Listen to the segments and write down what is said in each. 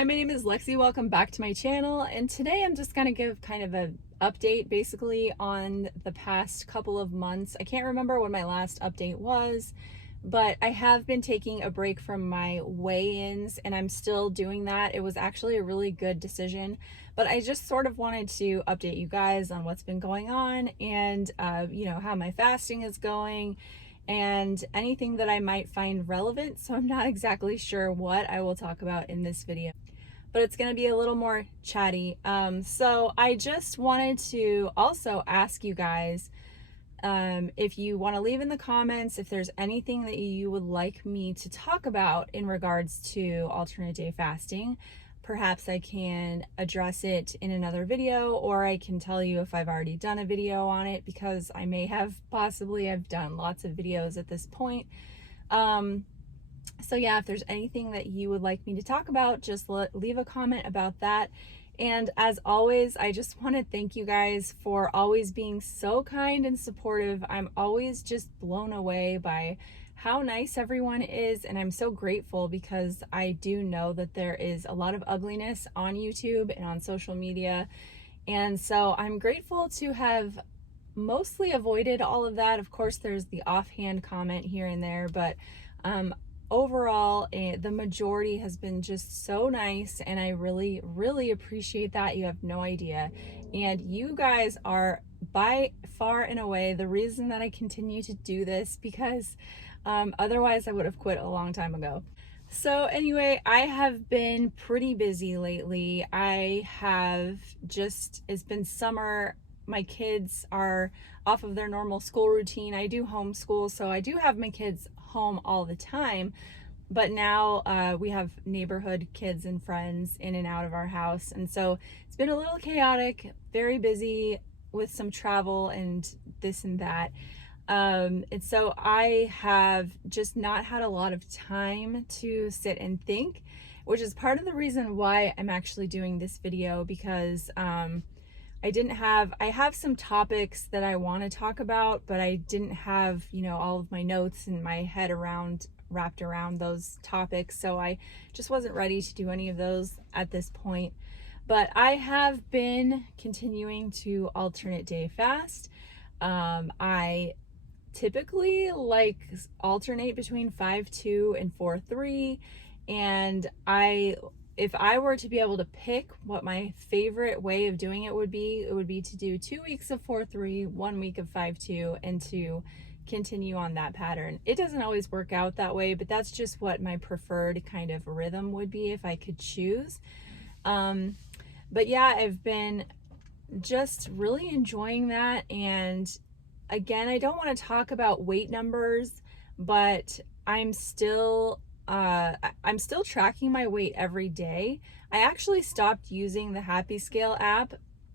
Hi, my name is Lexi. Welcome back to my channel. And today I'm just going to give kind of an update basically on the past couple of months. I can't remember when my last update was, but I have been taking a break from my weigh-ins and I'm still doing that. It was actually a really good decision, but I just sort of wanted to update you guys on what's been going on and, how my fasting is going and anything that I might find relevant. So I'm not exactly sure what I will talk about in this video, but it's going to be a little more chatty. So I just wanted to also ask you guys if you want to leave in the comments if there's anything that you would like me to talk about in regards to alternate day fasting. Perhaps I can address it in another video, or I can tell you if I've already done a video on it, because I may have, possibly I've done lots of videos at this point. So yeah, if there's anything that you would like me to talk about, just leave a comment about that. And as always, I just want to thank you guys for always being so kind and supportive. I'm always just blown away by how nice everyone is, and I'm so grateful because I do know that there is a lot of ugliness on YouTube and on social media. And so I'm grateful to have mostly avoided all of that. Of course, there's the offhand comment here and there, but overall, the majority has been just so nice, and I really, really appreciate that. You have no idea. And you guys are by far and away the reason that I continue to do this, because otherwise I would have quit a long time ago. So anyway, I have been pretty busy lately. It's been summer. My kids are off of their normal school routine. I do homeschool, so I do have my kids home all the time, but now we have neighborhood kids and friends in and out of our house, and so it's been a little chaotic, very busy with some travel and this and that. And so I have just not had a lot of time to sit and think, which is part of the reason why I'm actually doing this video, because I have some topics that I want to talk about, but I didn't have, all of my notes in my head wrapped around those topics. So I just wasn't ready to do any of those at this point. But I have been continuing to alternate day fast. I typically alternate between 5-2 and 4-3. And if I were to be able to pick what my favorite way of doing it would be to do 2 weeks of 4-3, 1 week of 5-2, and to continue on that pattern. It doesn't always work out that way, but that's just what my preferred kind of rhythm would be if I could choose. But yeah, I've been just really enjoying that. And again, I don't want to talk about weight numbers, but I'm still tracking my weight every day. I actually stopped using the Happy Scale app.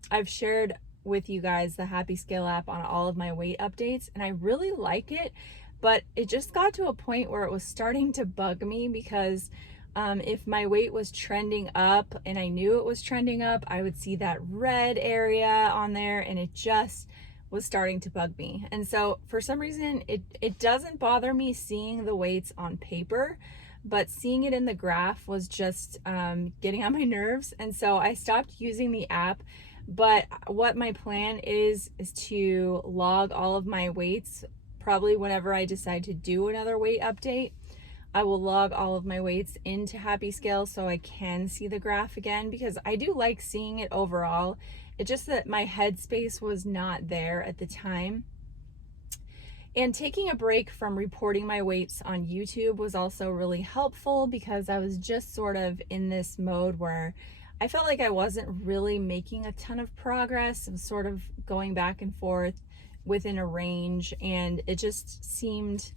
I've shared with you guys the Happy Scale app on all of my weight updates, and I really like it, but it just got to a point where it was starting to bug me, because if my weight was trending up and I knew it was trending up, I would see that red area on there, and it just was starting to bug me. And so for some reason, it doesn't bother me seeing the weights on paper, but seeing it in the graph was just getting on my nerves. And so I stopped using the app. But what my plan is to log all of my weights. Probably whenever I decide to do another weight update, I will log all of my weights into Happy Scale so I can see the graph again, because I do like seeing it overall. It's just that my headspace was not there at the time. And taking a break from reporting my weights on YouTube was also really helpful, because I was just sort of in this mode where I felt like I wasn't really making a ton of progress. I was sort of going back and forth within a range, and it just seemed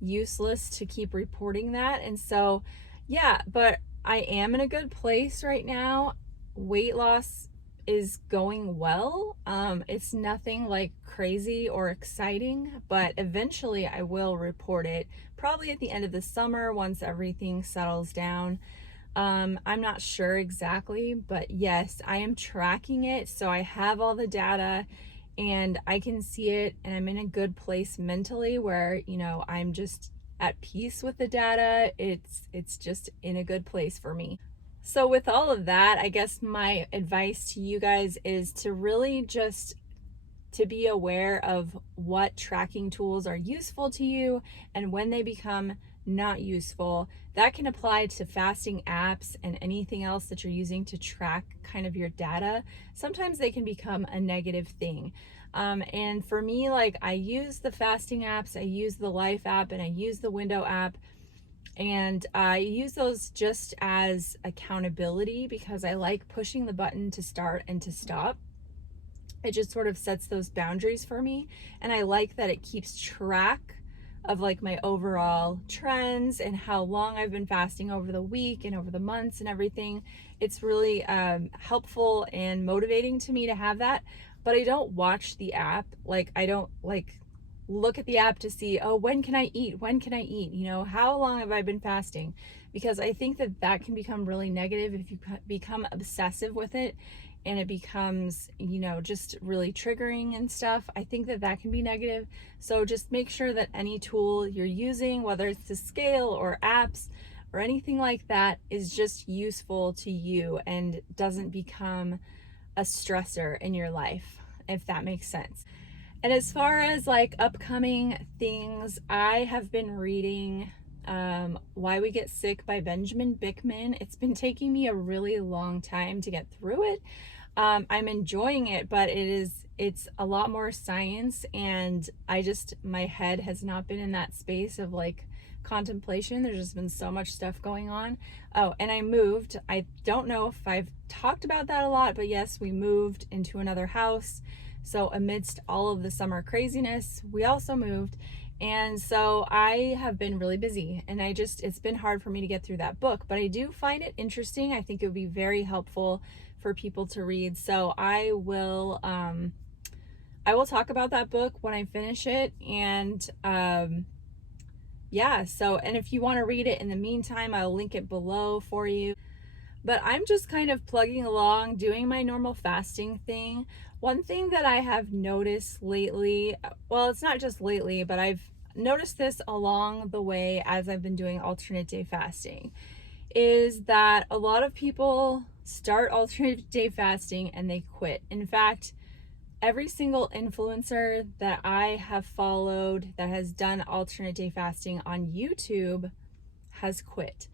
useless to keep reporting that. And so, yeah, but I am in a good place right now. Weight loss is going well. It's nothing like crazy or exciting, but eventually I will report it, probably at the end of the summer once everything settles down. I'm not sure exactly, but yes, I am tracking it. So I have all the data and I can see it, and I'm in a good place mentally where, I'm just at peace with the data. It's just in a good place for me. So with all of that, I guess my advice to you guys is to really just to be aware of what tracking tools are useful to you and when they become not useful. That can apply to fasting apps and anything else that you're using to track kind of your data. Sometimes they can become a negative thing. And for me, like, I use the fasting apps, I use the Life app, and I use the Window app. And I use those just as accountability because I like pushing the button to start and to stop. It just sort of sets those boundaries for me. And I like that it keeps track of like my overall trends and how long I've been fasting over the week and over the months and everything. It's really helpful and motivating to me to have that. But I don't watch the app. Like, I don't like look at the app to see, oh, when can I eat? When can I eat? You know, how long have I been fasting? Because I think that that can become really negative if you become obsessive with it and it becomes, you know, just really triggering and stuff. I think that that can be negative. So just make sure that any tool you're using, whether it's to scale or apps or anything like that, is just useful to you and doesn't become a stressor in your life, if that makes sense. And as far as like upcoming things, I have been reading Why We Get Sick by Benjamin Bickman. It's been taking me a really long time to get through it. I'm enjoying it, but it's a lot more science, and my head has not been in that space of like contemplation. There's just been so much stuff going on. Oh, and I moved. I don't know if I've talked about that a lot, but yes, we moved into another house. So amidst all of the summer craziness, we also moved. And so I have been really busy, and it's been hard for me to get through that book, but I do find it interesting. I think it would be very helpful for people to read. So I will talk about that book when I finish it. And yeah, so, and if you want to read it in the meantime, I'll link it below for you. But I'm just kind of plugging along, doing my normal fasting thing. One thing that I have noticed lately, well, it's not just lately, but I've noticed this along the way as I've been doing alternate day fasting, is that a lot of people start alternate day fasting and they quit. In fact, every single influencer that I have followed that has done alternate day fasting on YouTube has quit.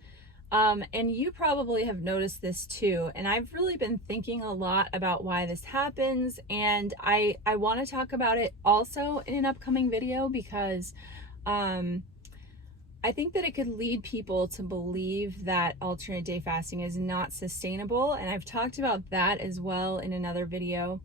And you probably have noticed this too. And I've really been thinking a lot about why this happens. And I want to talk about it also in an upcoming video because I think that it could lead people to believe that alternate day fasting is not sustainable. And I've talked about that as well in another video.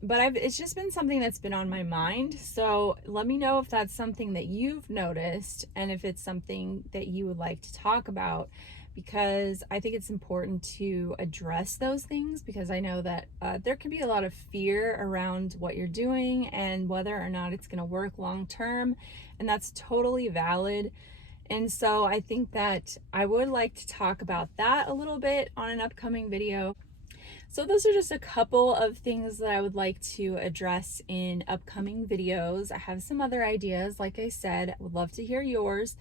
But it's just been something that's been on my mind. So let me know if that's something that you've noticed and if it's something that you would like to talk about, because I think it's important to address those things, because I know that there can be a lot of fear around what you're doing and whether or not it's going to work long term, and that's totally valid. And so I think that I would like to talk about that a little bit on an upcoming video. So those are just a couple of things that I would like to address in upcoming videos. I have some other ideas, like I said. I would love to hear yours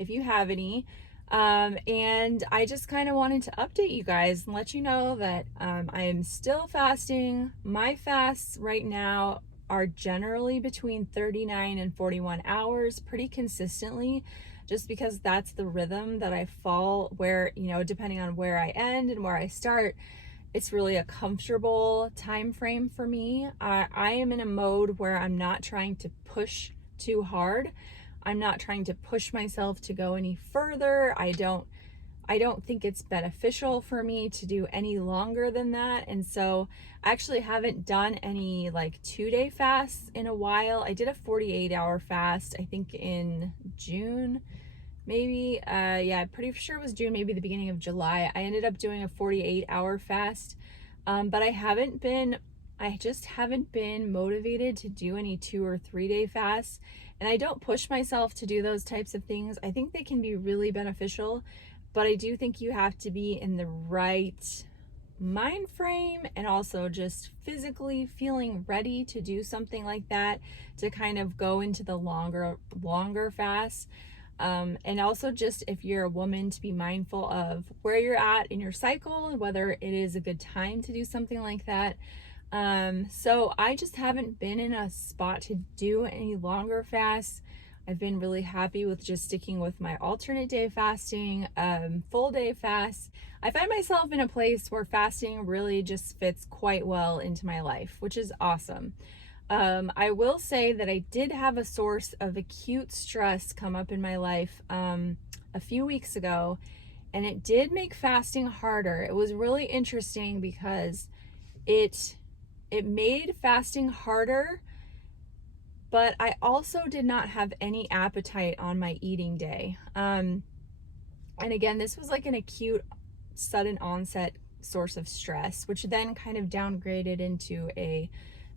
if you have any. And I just kind of wanted to update you guys and let you know that I am still fasting. My fasts right now are generally between 39 and 41 hours pretty consistently, just because that's the rhythm that I fall, where, you know, depending on where I end and where I start, it's really a comfortable time frame for me. I am in a mode where I'm not trying to push too hard. I'm not trying to push myself to go any further. I don't think it's beneficial for me to do any longer than that. And so I actually haven't done any like 2-day fasts in a while. I did a 48-hour fast, I think in June. Maybe, yeah, pretty sure it was June, maybe the beginning of July. I ended up doing a 48-hour fast, but I just haven't been motivated to do any 2 or 3-day fasts. And I don't push myself to do those types of things. I think they can be really beneficial, but I do think you have to be in the right mind frame and also just physically feeling ready to do something like that, to kind of go into the longer fasts. And also just if you're a woman, to be mindful of where you're at in your cycle and whether it is a good time to do something like that. So I just haven't been in a spot to do any longer fasts. I've been really happy with just sticking with my alternate day fasting, full day fast. I find myself in a place where fasting really just fits quite well into my life, which is awesome. I will say that I did have a source of acute stress come up in my life a few weeks ago, and it did make fasting harder. It was really interesting because it made fasting harder, but I also did not have any appetite on my eating day. And again, this was like an acute, sudden onset source of stress, which then kind of downgraded into a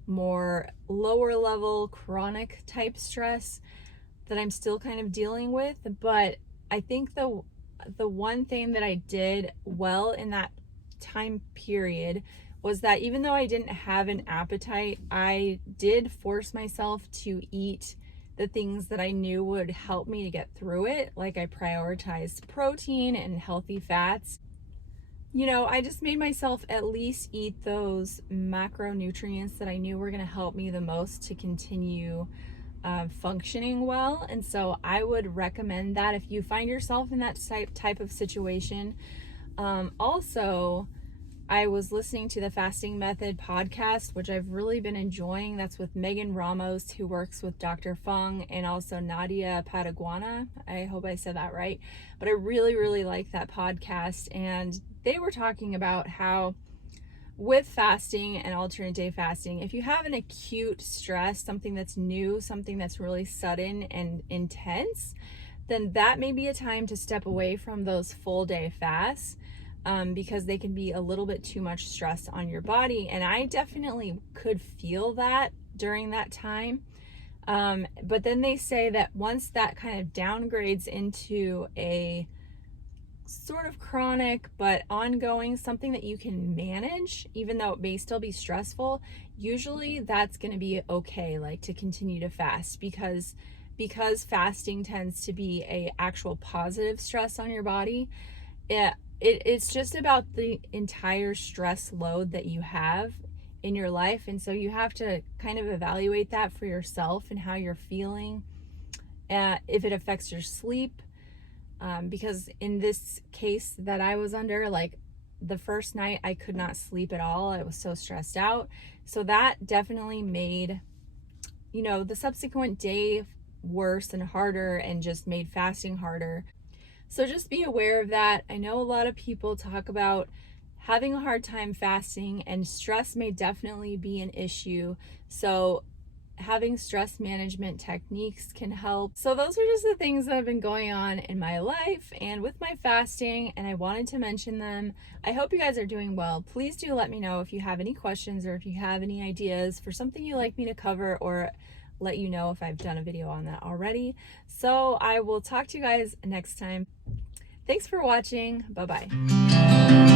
more lower level chronic type stress that I'm still kind of dealing with. But I think the one thing that I did well in that time period was that even though I didn't have an appetite, I did force myself to eat the things that I knew would help me to get through it. Like I prioritized protein and healthy fats. You know, I just made myself at least eat those macronutrients that I knew were going to help me the most to continue functioning well. And so I would recommend that if you find yourself in that type of situation. Also, I was listening to the Fasting Method podcast, which I've really been enjoying. That's with Megan Ramos, who works with Dr. Fung, and also Nadia Pataguana. I hope I said that right. But I really, really like that podcast. And they were talking about how with fasting and alternate day fasting, if you have an acute stress, something that's new, something that's really sudden and intense, then that may be a time to step away from those full day fasts. Because they can be a little bit too much stress on your body. And I definitely could feel that during that time. But then they say that once that kind of downgrades into a sort of chronic but ongoing, something that you can manage, even though it may still be stressful, usually that's going to be okay, like to continue to fast, because fasting tends to be a actual positive stress on your body. It's just about the entire stress load that you have in your life. And so you have to kind of evaluate that for yourself and how you're feeling, if it affects your sleep. Because in this case that I was under, like the first night I could not sleep at all. I was so stressed out. So that definitely made, the subsequent day worse and harder, and just made fasting harder. So just be aware of that. I know a lot of people talk about having a hard time fasting, and stress may definitely be an issue. So having stress management techniques can help. So those are just the things that have been going on in my life and with my fasting, and I wanted to mention them. I hope you guys are doing well. Please do let me know if you have any questions or if you have any ideas for something you'd like me to cover, or let you know if I've done a video on that already. So I will talk to you guys next time. Thanks for watching. Bye-bye.